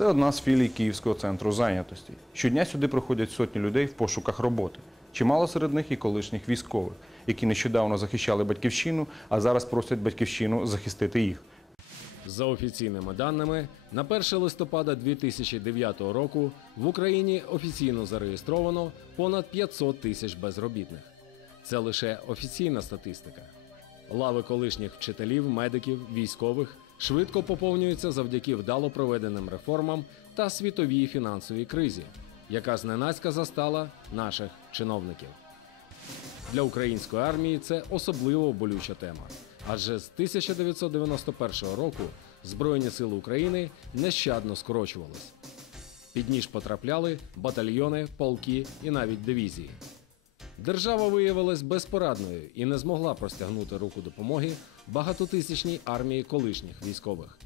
Це одна з філій Київського центру зайнятості. Щодня сюди приходять сотні людей в пошуках роботи. Чимало серед них і колишніх військових, які нещодавно захищали батьківщину, а зараз просять батьківщину захистити їх. За офіційними даними, на 1 листопада 2009 року в Україні офіційно зареєстровано понад 500 тисяч безробітних. Це лише офіційна статистика. Лави колишніх вчителів, медиків, військових швидко поповнюються завдяки вдало проведеним реформам та світовій фінансовій кризі, яка зненацька застала наших чиновників. Для української армії це особливо болюча тема. Адже з 1991 року Збройні сили України нещадно скорочувались. Під ніж потрапляли батальйони, полки і навіть дивізії. Держава виявилась безпорадною і не змогла простягнути руку допомоги багатотисячній армії колишніх військових.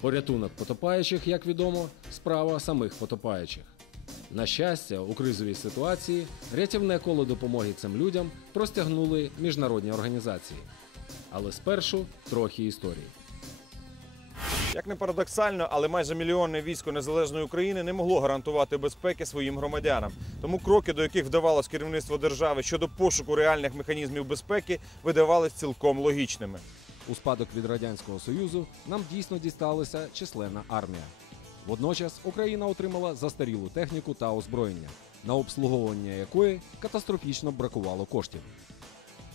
Порятунок потопаючих, як відомо, справа самих потопаючих. На щастя, у кризовій ситуації рятівне коло допомоги цим людям простягнули міжнародні організації. Але спершу трохи історії. Як не парадоксально, але майже мільйонне військо незалежної України не могло гарантувати безпеки своїм громадянам. Тому кроки, до яких вдавалось керівництво держави щодо пошуку реальних механізмів безпеки, видавались цілком логічними. У спадок від Радянського Союзу нам дійсно дісталася численна армія. Водночас Україна отримала застарілу техніку та озброєння, на обслуговування якої катастрофічно бракувало коштів.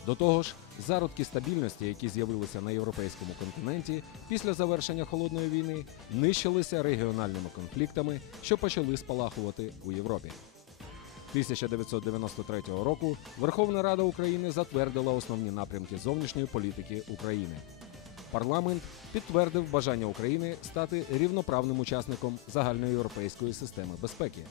До того ж, зародки стабільності, які з'явилися на європейському континенті після завершення холодної війни, нищилися регіональними конфліктами, що почали спалахувати у Європі. 1993 року Верховна Рада України затвердила основні напрямки зовнішньої політики України. Парламент підтвердив бажання України стати рівноправним учасником загальноєвропейської системи безпеки.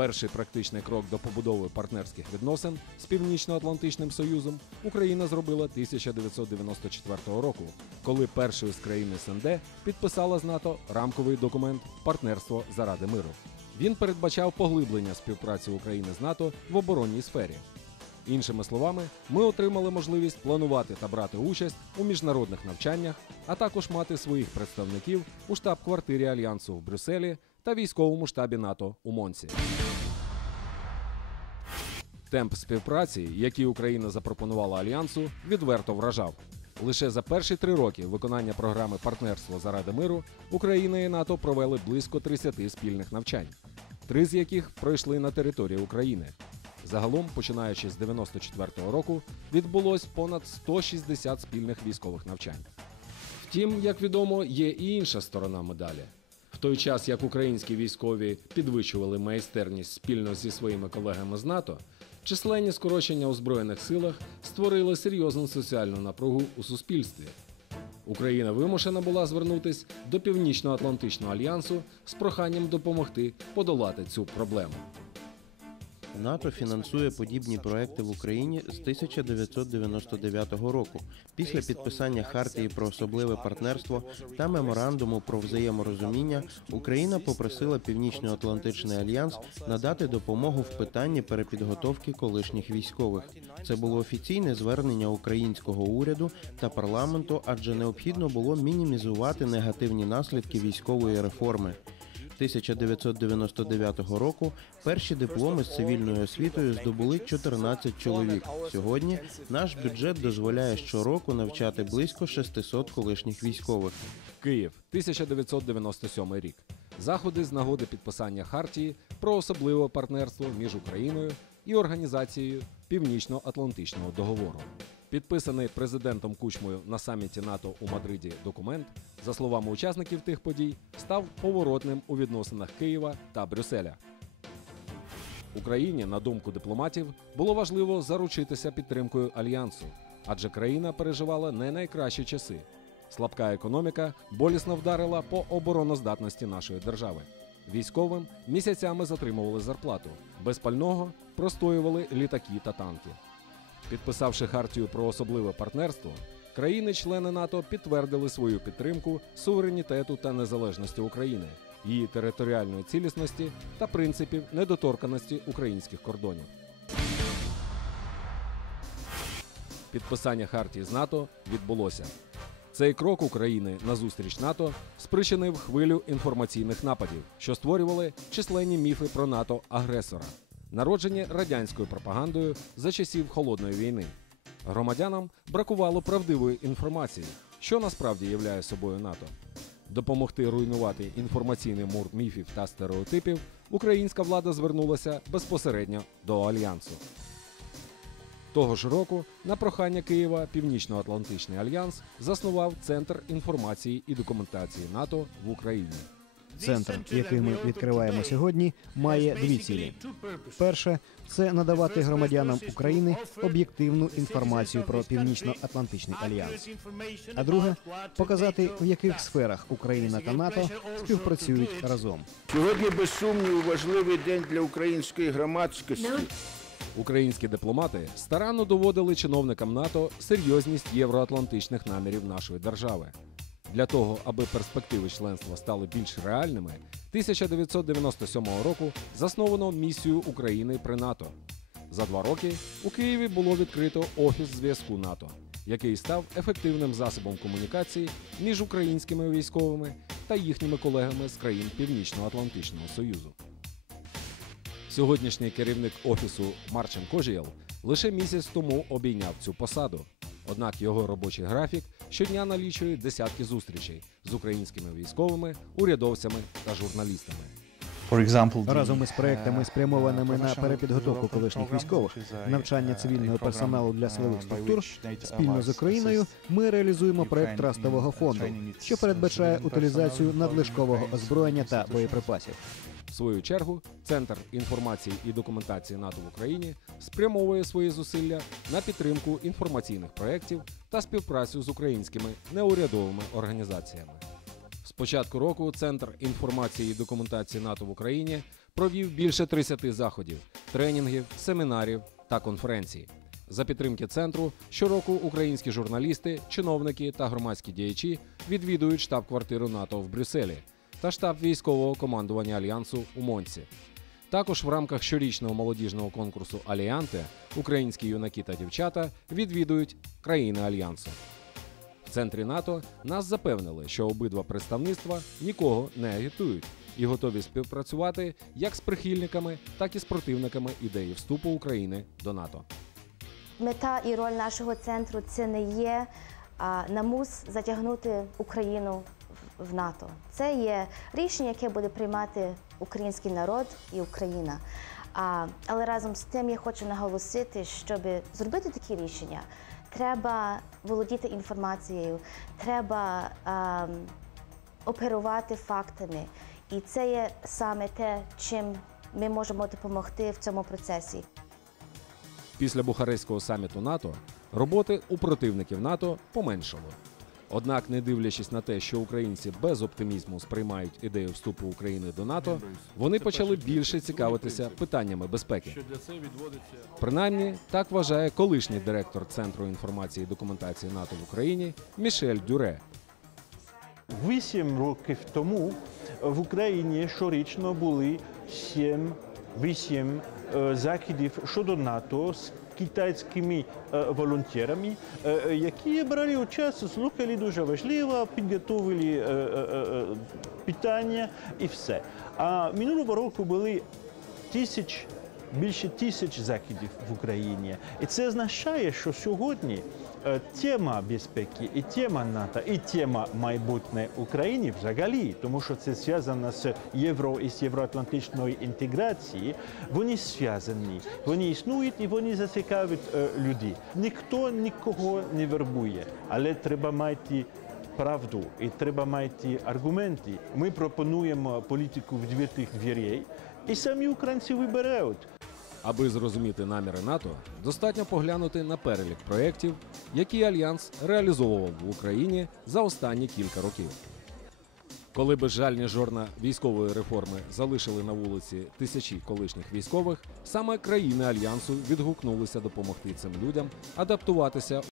Перший практичний крок до побудови партнерських відносин з Північно-Атлантичним Союзом Україна зробила 1994 року, коли першою з країн СНД підписала з НАТО рамковий документ Партнерство заради миру. Він передбачав поглиблення співпраці України з НАТО в оборонній сфері. Іншими словами, ми отримали можливість планувати та брати участь у міжнародних навчаннях, а також мати своїх представників у штаб-квартирі Альянсу в Брюсселі та військовому штабі НАТО у Монсі. Темп співпраці, який Україна запропонувала альянсу, відверто вражав. Лише за перші три роки виконання програми партнерство заради миру Україна і НАТО провели близько 30 спільних навчань, три з яких пройшли на території України. Загалом, починаючи з 94-го року, відбулось понад 160 спільних військових навчань. Втім, як відомо, є і інша сторона медалі. Той час, як українські військові підвищували майстерність спільно зі своїми колегами з НАТО, численні скорочення у збройних силах створили серйозну соціальну напругу у суспільстві. Україна вимушена була звернутися до Північно-Атлантичного альянсу з проханням допомогти подолати цю проблему. НАТО фінансує подібні проекти в Україні з 1999 року. Після підписання хартії про особливе партнерство та меморандуму про взаєморозуміння Україна попросила Північно-Атлантичний альянс надати допомогу в питанні перепідготовки колишніх військових. Це було офіційне звернення українського уряду та парламенту, адже необхідно було мінімізувати негативні наслідки військової реформи. 1999 року перші дипломи з цивільною освітою здобули 14 чоловік. Сьогодні наш бюджет дозволяє щороку навчати близько 600 колишніх військових. Київ, 1997 рік. Заходи з нагоди підписання хартії про особливе партнерство між Україною і організацією Північно-Атлантичного договору. Підписаний президентом Кучмою на саміті НАТО у Мадриді документ, за словами учасників тих подій, став поворотним у відносинах Києва та Брюсселя. Україні, на думку дипломатів, було важливо заручитися підтримкою альянсу, адже країна переживала не найкращі часи. Слабка економіка болісно вдарила по обороноздатності нашої держави. Військовим місяцями затримували зарплату, без пального простоювали літаки та танки. Підписавши хартію про особливе партнерство, країни-члени НАТО підтвердили свою підтримку суверенітету та незалежності України, її територіальної цілісності та принципів недоторканості українських кордонів. Підписання хартії з НАТО відбулося. Цей крок України назустріч НАТО спричинив хвилю інформаційних нападів, що створювали численні міфи про НАТО агресора, народжені радянською пропагандою за часів холодної війни. Громадянам бракувало правдивої інформації, що насправді являє собою НАТО. Допомогти руйнувати інформаційний мур міфів та стереотипів українська влада звернулася безпосередньо до альянсу. Того ж року на прохання Києва Північно-Атлантичний альянс заснував Центр інформації і документації НАТО в Україні. Центр, який ми відкриваємо сьогодні, має дві цілі. Перше це надавати громадянам України об'єктивну інформацію про Північно-Атлантичний альянс. А друге показати, в яких сферах Україна та НАТО співпрацюють разом. Сьогодні, без сумніву, важливий день для української громадськості. Українські дипломати старанно доводили чиновникам НАТО серйозність євроатлантичних намірів нашої держави. Для того, аби перспективи членства стали більш реальними, 1997 року засновано місію України при НАТО. За два роки у Києві було відкрито офіс зв'язку НАТО, який став ефективним засобом комунікації між українськими військовими та їхніми колегами з країн Північно-Атлантичного Союзу. Сьогоднішній керівник офісу Марчин Кожієл лише місяць тому обійняв цю посаду. Однак його робочий графік щодня налічує десятки зустрічей з українськими військовими, урядовцями та журналістами. Разом із проектами, спрямованими на перепідготовку колишніх військових, навчання цивільного персоналу для силових структур, спільно з Україною ми реалізуємо проект трастового фонду, що передбачає утилізацію надлишкового озброєння та боєприпасів. Свою чергу, Центр інформації і документації НАТО в Україні спрямовує свої зусилля на підтримку інформаційних проєктів та співпрацю з українськими неурядовими організаціями. З початку року Центр інформації і документації НАТО в Україні провів більше 30 заходів, тренінгів, семінарів та конференцій. За підтримки центру щороку українські журналісти, чиновники та громадські діячі відвідують штаб-квартиру НАТО в Брюсселі та штаб військового командування альянсу у Монці. Також в рамках щорічного молодіжного конкурсу Аліанте українські юнаки та дівчата відвідують країни альянсу. В центрі НАТО нас запевнили, що обидва представництва нікого не агітують і готові співпрацювати як з прихильниками, так і з противниками ідеї вступу України до НАТО. Мета і роль нашого центру це не є намус затягнути Україну в- НАТО. Це є рішення, яке буде приймати український народ і Україна. А, але разом з тим я хочу наголосити, щоб зробити такі рішення, треба володіти інформацією, треба а, оперувати фактами. І це є саме те, чим ми можемо допомогти в цьому процесі. Після Бухарестського саміту НАТО роботи у противників НАТО поменшало. Однак, не дивлячись на те, що українці без оптимізму сприймають ідею вступу України до НАТО, вони почали більше цікавитися питаннями безпеки. Принаймні, так вважає колишній директор Центру інформації і документації НАТО в Україні Мішель Дюре. Вісім років тому в Україні щорічно були сім вісім е, заходів щодо НАТО китайськими е, волонтерами, е, які брали участь, слухали дуже важливо, підготовили е, питання і все. А минулого року були тисяч більше тисяч закидів в Україні. І це означає, що сьогодні тема безпеки і тема НАТО, і тема майбутнє України взагалі, тому що це зв'язано з євро і з євроатлантичною інтеграцією, вони зв'язані, вони існують і вони зацікавлять е, людей. Ніхто нікого не вербує, але треба мати правду і треба мати аргументи. Ми пропонуємо політику відвертих дверей, і самі українці вибирають. Аби зрозуміти наміри НАТО, достатньо поглянути на перелік проєктів, які альянс реалізовував в Україні за останні кілька років. Коли безжальні жорна військової реформи залишили на вулиці тисячі колишніх військових, саме країни альянсу відгукнулися допомогти цим людям адаптуватися